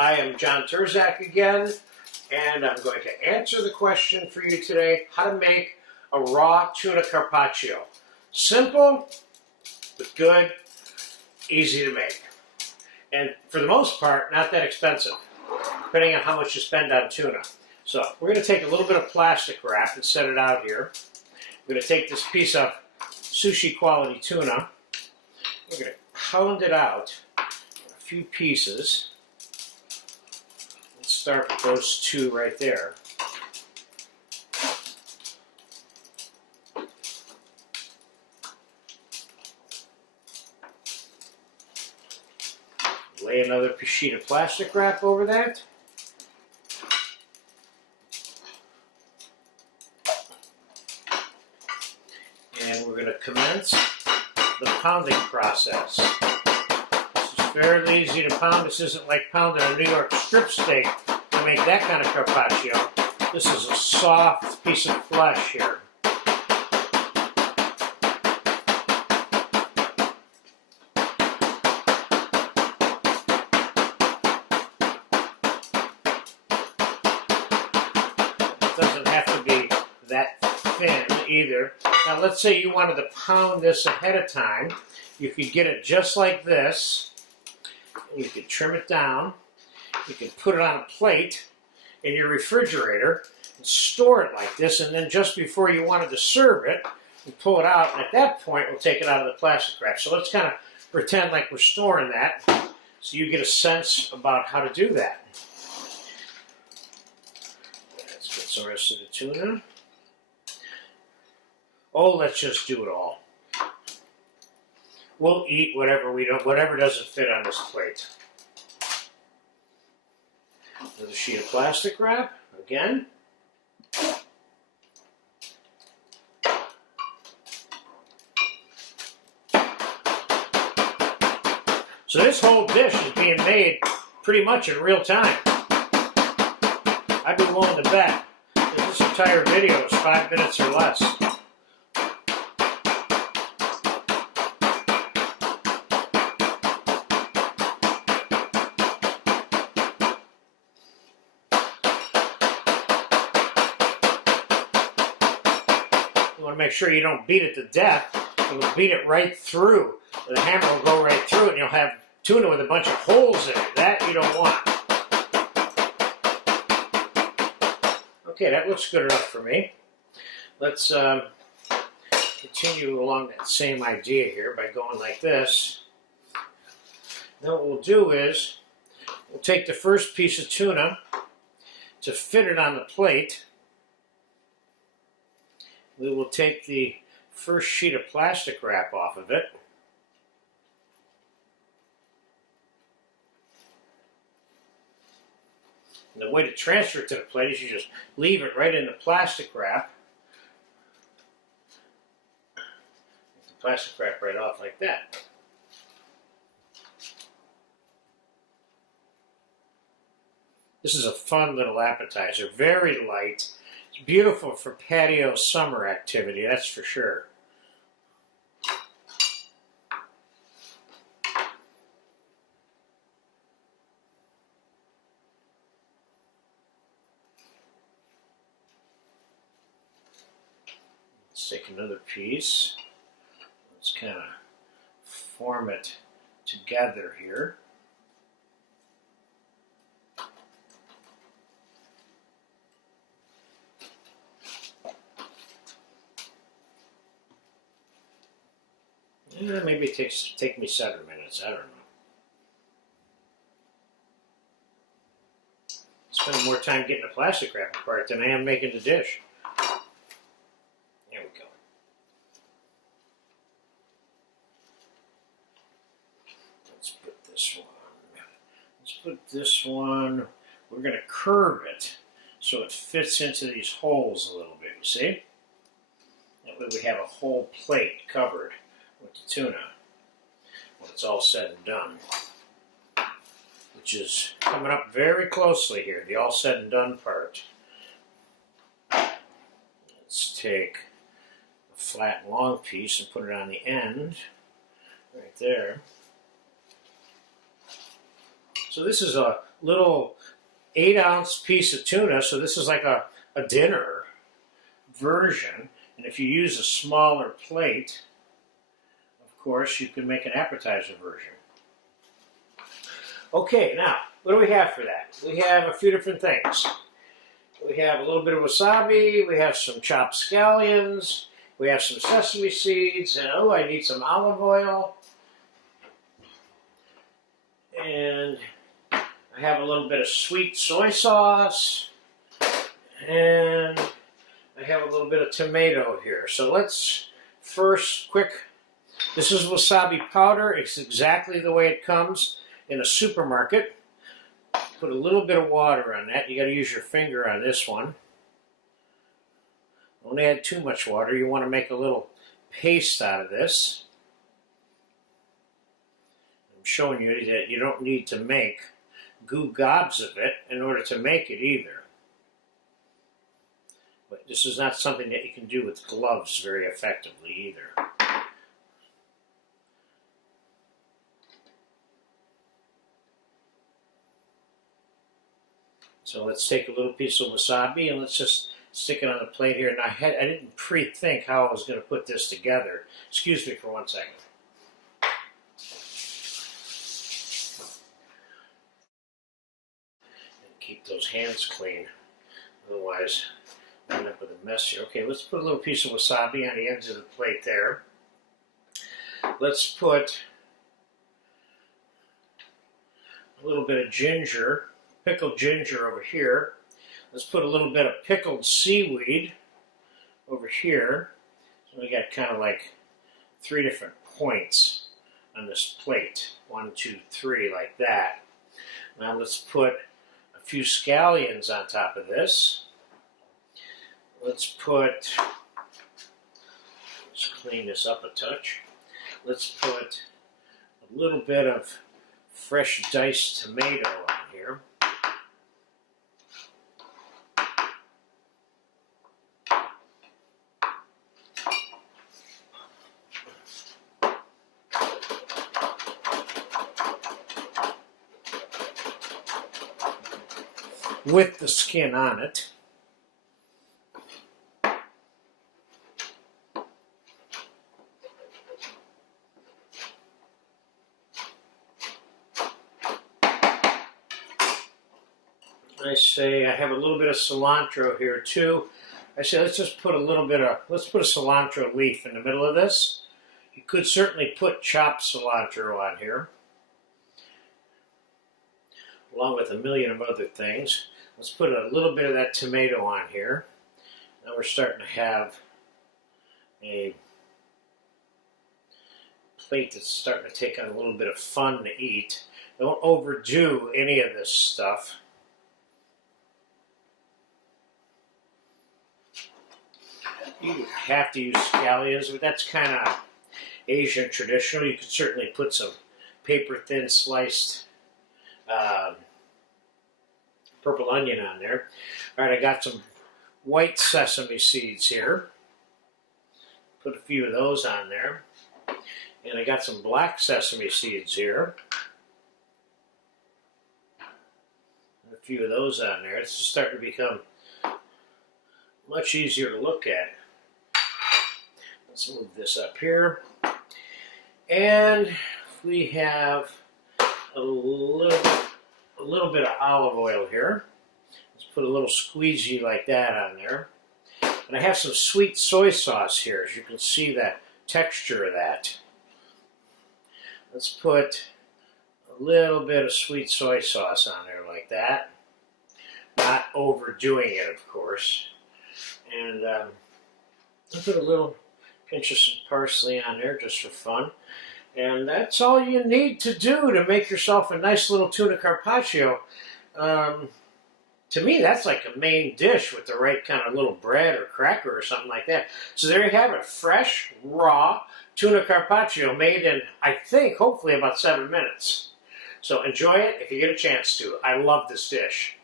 I am John Terzak again, and I'm going to answer the question for you today, how to make a raw tuna carpaccio. Simple, but good, easy to make. And for the most part, not that expensive, depending on how much you spend on tuna. So we're going to take a little bit of plastic wrap and set it out here. We're going to take this piece of sushi quality tuna. We're going to pound it out in a few pieces. Let's start with those two right there. Lay another sheet of plastic wrap over that. And we're going to commence the pounding process. This is fairly easy to pound. This isn't like pounding a New York strip steak to make that kind of carpaccio. This is a soft piece of flesh here. It doesn't have to be that thin either. Now let's say you wanted to pound this ahead of time. You could get it just like this. You could trim it down. You could put it on a plate in your refrigerator and store it like this, and then just before you wanted to serve it, you pull it out, and at that point we'll take it out of the plastic wrap. So let's kind of pretend like we're storing that so you get a sense about how to do that. Let's get some rest of the tuna. Oh, let's just do it all. We'll eat whatever doesn't fit on this plate. Another sheet of plastic wrap, again. So this whole dish is being made pretty much in real time. I'd be willing to bet that this entire video is 5 minutes or less. You want to make sure you don't beat it to death. You'll beat it right through. The hammer will go right through it, and you'll have tuna with a bunch of holes in it. That you don't want. Okay, that looks good enough for me. Let's continue along that same idea here by going like this. Then what we'll do is we'll take the first piece of tuna to fit it on the plate. We will take the first sheet of plastic wrap off of it. And the way to transfer it to the plate is you just leave it right in the plastic wrap. Take the plastic wrap right off like that. This is a fun little appetizer, very light. It's beautiful for patio summer activity, that's for sure. Let's take another piece. Let's kind of form it together here. Yeah, maybe it take me 7 minutes. I don't know. Spending more time getting the plastic wrap apart than I am making the dish. There we go. Let's put this one. Let's put this one. We're going to curve it so it fits into these holes a little bit. You see? That way we have a whole plate covered with the tuna when it's all said and done, which is coming up very closely here, the all said and done part. Let's take a flat and long piece and put it on the end right there. So this is a little 8-ounce piece of tuna, so this is like a dinner version. And if you use a smaller plate, of course, you can make an appetizer version. Okay, now, what do we have for that? We have a few different things. We have a little bit of wasabi, we have some chopped scallions, we have some sesame seeds, and oh, I need some olive oil. And I have a little bit of sweet soy sauce, and I have a little bit of tomato here. So let's first this is wasabi powder. It's exactly the way it comes in a supermarket. Put a little bit of water on that. You got to use your finger on this one. Don't add too much water. You want to make a little paste out of this. I'm showing you that you don't need to make goo gobs of it in order to make it either. But this is not something that you can do with gloves very effectively either. So let's take a little piece of wasabi and let's just stick it on the plate here. And I didn't pre-think how I was going to put this together. Excuse me for 1 second. And keep those hands clean. Otherwise, I end up with a mess here. Okay, let's put a little piece of wasabi on the ends of the plate there. Let's put a little bit of ginger. Pickled ginger over here. Let's put a little bit of pickled seaweed over here. So we got kind of like 3 different points on this plate. 1, 2, 3, like that. Now let's put a few scallions on top of this. Let's clean this up a touch. Let's put a little bit of fresh diced tomato on here. With the skin on it. I say I have a little bit of cilantro here too. I say let's just put a little bit of, let's put a cilantro leaf in the middle of this. You could certainly put chopped cilantro on here, along with a million of other things. Let's put a little bit of that tomato on here. Now we're starting to have a plate that's starting to take on a little bit of fun to eat. Don't overdo any of this stuff. You have to use scallions, but that's kind of Asian traditional. You could certainly put some paper thin sliced purple onion on there. All right, I got some white sesame seeds here. Put a few of those on there. And I got some black sesame seeds here. And a few of those on there. It's just starting to become much easier to look at. Let's move this up here. And we have a little bit of olive oil here. Let's put a little squeegee like that on there. And I have some sweet soy sauce here, as you can see that texture of that. Let's put a little bit of sweet soy sauce on there like that. Not overdoing it, of course. And I'll put a little pinch of some parsley on there just for fun. And that's all you need to do to make yourself a nice little tuna carpaccio. To me, that's like a main dish with the right kind of little bread or cracker or something like that. So there you have it, fresh, raw tuna carpaccio made in, I think, hopefully about 7 minutes. So enjoy it if you get a chance to. I love this dish.